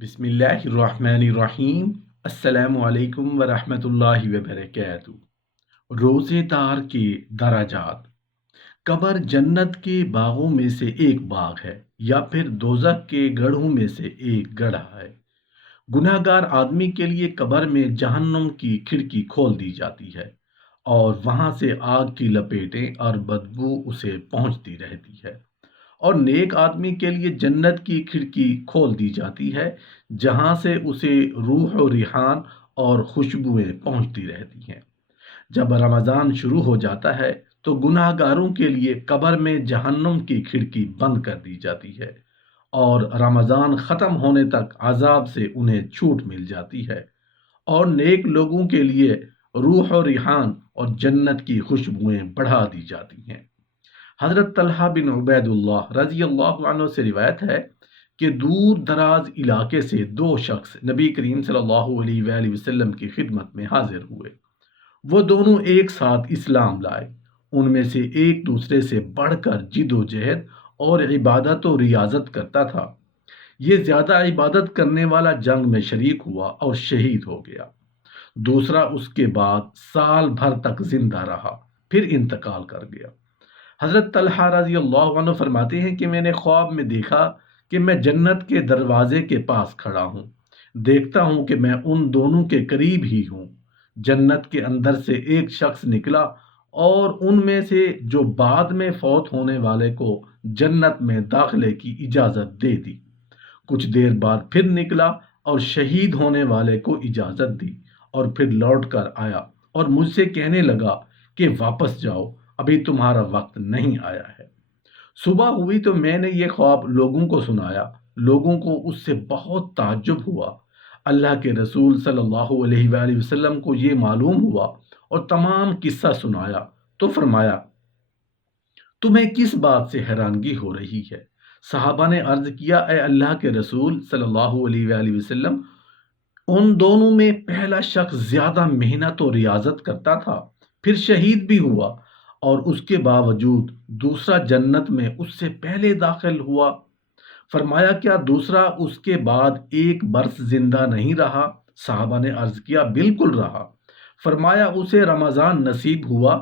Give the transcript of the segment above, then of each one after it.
بسم اللہ الرحمن الرحیم۔ السلام علیکم ورحمۃ اللہ وبرکاتہ۔ روزے دار کے درجات۔ قبر جنت کے باغوں میں سے ایک باغ ہے یا پھر دوزخ کے گڑھوں میں سے ایک گڑھا ہے۔ گناہ گار آدمی کے لیے قبر میں جہنم کی کھڑکی کھول دی جاتی ہے اور وہاں سے آگ کی لپیٹیں اور بدبو اسے پہنچتی رہتی ہے، اور نیک آدمی کے لیے جنت کی کھڑکی کھول دی جاتی ہے جہاں سے اسے روح و ریحان اور خوشبوئیں پہنچتی رہتی ہیں۔ جب رمضان شروع ہو جاتا ہے تو گناہ گاروں کے لیے قبر میں جہنم کی کھڑکی بند کر دی جاتی ہے اور رمضان ختم ہونے تک عذاب سے انہیں چھوٹ مل جاتی ہے، اور نیک لوگوں کے لیے روح و ریحان اور جنت کی خوشبوئیں بڑھا دی جاتی ہیں۔ حضرت طلحہ بن عبید اللہ رضی اللہ عنہ سے روایت ہے کہ دور دراز علاقے سے دو شخص نبی کریم صلی اللہ علیہ وآلہ وسلم کی خدمت میں حاضر ہوئے۔ وہ دونوں ایک ساتھ اسلام لائے۔ ان میں سے ایک دوسرے سے بڑھ کر جد و جہد اور عبادت و ریاضت کرتا تھا۔ یہ زیادہ عبادت کرنے والا جنگ میں شریک ہوا اور شہید ہو گیا۔ دوسرا اس کے بعد سال بھر تک زندہ رہا، پھر انتقال کر گیا۔ حضرت طلحہ رضی اللہ عنہ فرماتے ہیں کہ میں نے خواب میں دیکھا کہ میں جنت کے دروازے کے پاس کھڑا ہوں، دیکھتا ہوں کہ میں ان دونوں کے قریب ہی ہوں۔ جنت کے اندر سے ایک شخص نکلا اور ان میں سے جو بعد میں فوت ہونے والے کو جنت میں داخلے کی اجازت دے دی۔ کچھ دیر بعد پھر نکلا اور شہید ہونے والے کو اجازت دی، اور پھر لوٹ کر آیا اور مجھ سے کہنے لگا کہ واپس جاؤ، ابھی تمہارا وقت نہیں آیا ہے۔ صبح ہوئی تو میں نے یہ خواب لوگوں کو سنایا۔ لوگوں کو اس سے بہت تعجب ہوا۔ اللہ کے رسول صلی اللہ علیہ وآلہ وسلم کو یہ معلوم ہوا اور تمام قصہ سنایا تو فرمایا، تمہیں کس بات سے حیرانگی ہو رہی ہے؟ صحابہ نے عرض کیا، اے اللہ کے رسول صلی اللہ علیہ وآلہ وسلم، ان دونوں میں پہلا شخص زیادہ محنت و ریاضت کرتا تھا، پھر شہید بھی ہوا، اور اس کے باوجود دوسرا جنت میں اس سے پہلے داخل ہوا۔ فرمایا، کیا دوسرا اس کے بعد ایک برس زندہ نہیں رہا؟ صحابہ نے عرض کیا، بالکل رہا۔ فرمایا، اسے رمضان نصیب ہوا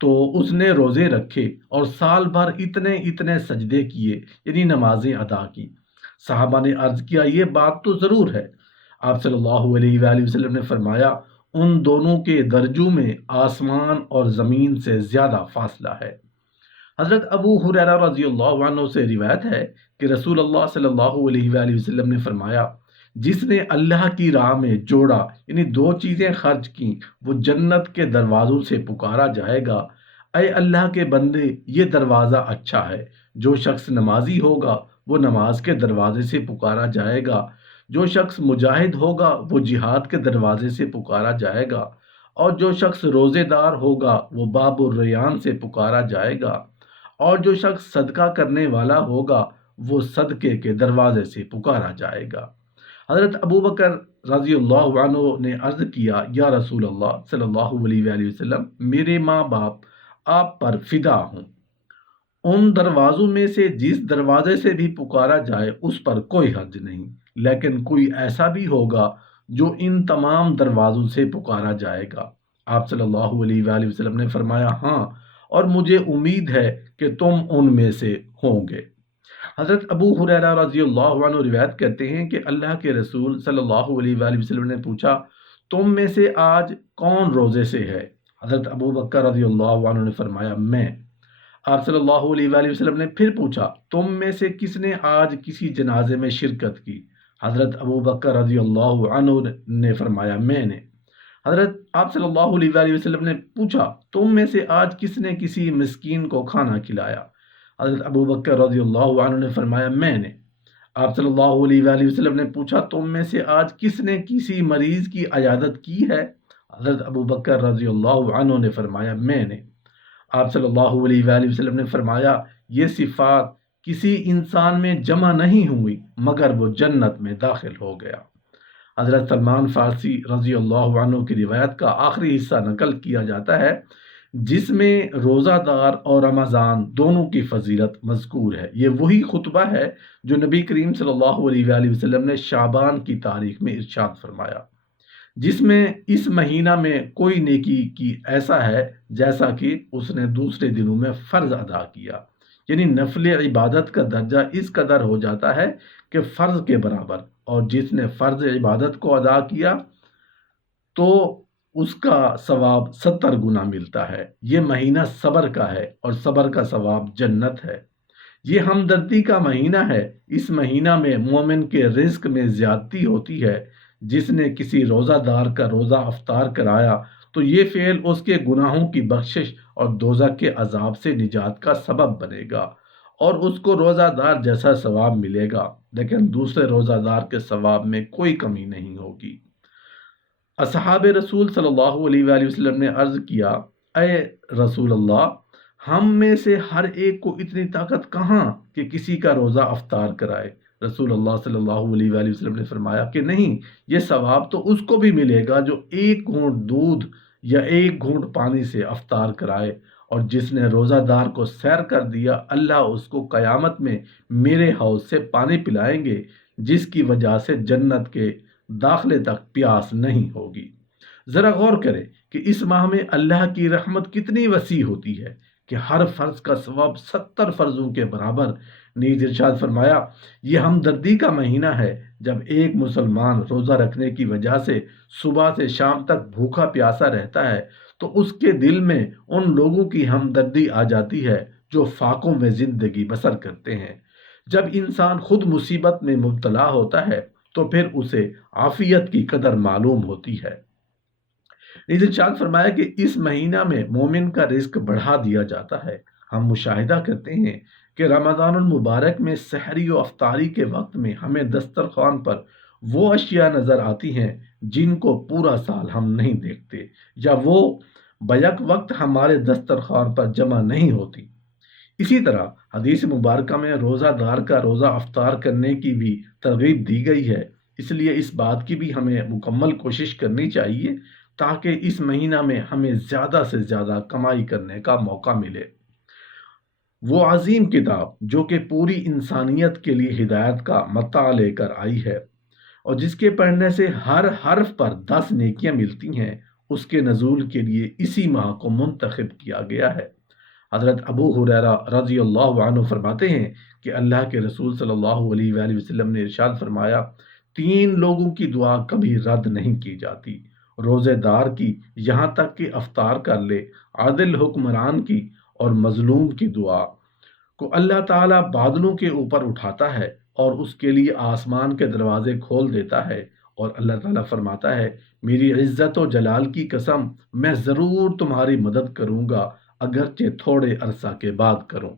تو اس نے روزے رکھے اور سال بھر اتنے اتنے سجدے کیے، یعنی نمازیں ادا کی۔ صحابہ نے عرض کیا، یہ بات تو ضرور ہے۔ آپ صلی اللہ علیہ وآلہ وسلم نے فرمایا، ان دونوں کے درجوں میں آسمان اور زمین سے زیادہ فاصلہ ہے۔ حضرت ابو ہریرہ رضی اللہ عنہ سے روایت ہے کہ رسول اللہ صلی اللہ علیہ وآلہ وسلم نے فرمایا، جس نے اللہ کی راہ میں جوڑا، یعنی دو چیزیں خرچ کیں، وہ جنت کے دروازوں سے پکارا جائے گا، اے اللہ کے بندے، یہ دروازہ اچھا ہے۔ جو شخص نمازی ہوگا وہ نماز کے دروازے سے پکارا جائے گا، جو شخص مجاہد ہوگا وہ جہاد کے دروازے سے پکارا جائے گا، اور جو شخص روزے دار ہوگا وہ باب الریان سے پکارا جائے گا، اور جو شخص صدقہ کرنے والا ہوگا وہ صدقے کے دروازے سے پکارا جائے گا۔ حضرت ابو بکر رضی اللہ عنہ نے عرض کیا، یا رسول اللہ صلی اللہ علیہ وآلہ وسلم، میرے ماں باپ آپ پر فدا ہوں۔ ان دروازوں میں سے جس دروازے سے بھی پکارا جائے اس پر کوئی حرج نہیں، لیکن کوئی ایسا بھی ہوگا جو ان تمام دروازوں سے پکارا جائے گا۔ آپ صلی اللہ علیہ وآلہ وسلم نے فرمایا، ہاں، اور مجھے امید ہے کہ تم ان میں سے ہوں گے۔ حضرت ابو ہریرہ رضی اللہ عنہ روایت کرتے ہیں کہ اللہ کے رسول صلی اللہ علیہ وآلہ وسلم نے پوچھا، تم میں سے آج کون روزے سے ہے؟ حضرت ابو بکر رضی اللہ عنہ نے فرمایا، میں۔ آپ صلی اللہ علیہ وآلہ وسلم نے پھر پوچھا، تم میں سے کس نے آج کسی جنازے میں شرکت کی؟ حضرت ابو بکر رضی اللہ عنہ نے فرمایا، میں نے۔ حضرت آپ صلی اللہ علیہ وآلہ وسلم نے پوچھا، تم میں سے آج کس نے کسی مسکین کو کھانا کھلایا؟ حضرت ابو بکر رضی اللہ عنہ نے فرمایا، میں نے۔ آپ صلی اللہ علیہ وآلہ وسلم نے پوچھا، تم میں سے آج کس نے کسی مریض کی عیادت کی ہے؟ حضرت ابو بکر رضی اللہ عنہ نے فرمایا، میں نے۔ آپ صلی اللہ علیہ وآلہ وسلم نے فرمایا، یہ صفات کسی انسان میں جمع نہیں ہوئی مگر وہ جنت میں داخل ہو گیا۔ حضرت سلمان فارسی رضی اللہ عنہ کی روایت کا آخری حصہ نقل کیا جاتا ہے جس میں روزہ دار اور رمضان دونوں کی فضیلت مذکور ہے۔ یہ وہی خطبہ ہے جو نبی کریم صلی اللہ علیہ وآلہ وسلم نے شعبان کی تاریخ میں ارشاد فرمایا، جس میں اس مہینہ میں کوئی نیکی کی ایسا ہے جیسا کہ اس نے دوسرے دنوں میں فرض ادا کیا، یعنی نفل عبادت کا درجہ اس قدر ہو جاتا ہے کہ فرض کے برابر، اور جس نے فرض عبادت کو ادا کیا تو اس کا ثواب 70 گنا ملتا ہے۔ یہ مہینہ صبر کا ہے اور صبر کا ثواب جنت ہے۔ یہ ہمدردی کا مہینہ ہے۔ اس مہینہ میں مومن کے رزق میں زیادتی ہوتی ہے۔ جس نے کسی روزہ دار کا روزہ افطار کرایا تو یہ فعل اس کے گناہوں کی بخشش اور دوزخ کے عذاب سے نجات کا سبب بنے گا، اور اس کو روزہ دار جیسا ثواب ملے گا، لیکن دوسرے روزہ دار کے ثواب میں کوئی کمی نہیں ہوگی۔ اصحاب رسول صلی اللہ علیہ وآلہ وسلم نے عرض کیا، اے رسول اللہ، ہم میں سے ہر ایک کو اتنی طاقت کہاں کہ کسی کا روزہ افطار کرائے؟ رسول اللہ صلی اللہ علیہ وآلہ وسلم نے فرمایا کہ نہیں، یہ ثواب تو اس کو بھی ملے گا جو ایک گھونٹ دودھ یا ایک گھونٹ پانی سے افطار کرائے، اور جس نے روزہ دار کو سیر کر دیا، اللہ اس کو قیامت میں میرے حوض سے پانی پلائیں گے، جس کی وجہ سے جنت کے داخلے تک پیاس نہیں ہوگی۔ ذرا غور کریں کہ اس ماہ میں اللہ کی رحمت کتنی وسیع ہوتی ہے کہ ہر فرض کا ثواب 70 فرضوں کے برابر۔ نیز ارشاد فرمایا، یہ ہمدردی کا مہینہ ہے۔ جب ایک مسلمان روزہ رکھنے کی وجہ سے صبح سے شام تک بھوکا پیاسا رہتا ہے تو اس کے دل میں ان لوگوں کی ہمدردی آ جاتی ہے جو فاقوں میں زندگی بسر کرتے ہیں۔ جب انسان خود مصیبت میں مبتلا ہوتا ہے تو پھر اسے عافیت کی قدر معلوم ہوتی ہے۔ نیز ارشاد فرمایا کہ اس مہینہ میں مومن کا رزق بڑھا دیا جاتا ہے۔ ہم مشاہدہ کرتے ہیں کہ رمضان المبارک میں سحری و افطاری کے وقت میں ہمیں دسترخوان پر وہ اشیاء نظر آتی ہیں جن کو پورا سال ہم نہیں دیکھتے، یا وہ بیک وقت ہمارے دسترخوان پر جمع نہیں ہوتی۔ اسی طرح حدیث مبارکہ میں روزہ دار کا روزہ افطار کرنے کی بھی ترغیب دی گئی ہے۔ اس لیے اس بات کی بھی ہمیں مکمل کوشش کرنی چاہیے تاکہ اس مہینہ میں ہمیں زیادہ سے زیادہ کمائی کرنے کا موقع ملے۔ وہ عظیم کتاب جو کہ پوری انسانیت کے لیے ہدایت کا متاع لے کر آئی ہے، اور جس کے پڑھنے سے ہر حرف پر 10 نیکیاں ملتی ہیں، اس کے نزول کے لیے اسی ماہ کو منتخب کیا گیا ہے۔ حضرت ابو ہریرہ رضی اللہ عنہ فرماتے ہیں کہ اللہ کے رسول صلی اللہ علیہ وآلہ وسلم نے ارشاد فرمایا، 3 لوگوں کی دعا کبھی رد نہیں کی جاتی: روزے دار کی یہاں تک کہ افطار کر لے، عادل حکمران کی، اور مظلوم کی دعا کو اللہ تعالیٰ بادلوں کے اوپر اٹھاتا ہے اور اس کے لیے آسمان کے دروازے کھول دیتا ہے، اور اللہ تعالیٰ فرماتا ہے، میری عزت و جلال کی قسم، میں ضرور تمہاری مدد کروں گا، اگرچہ تھوڑے عرصہ کے بعد کروں۔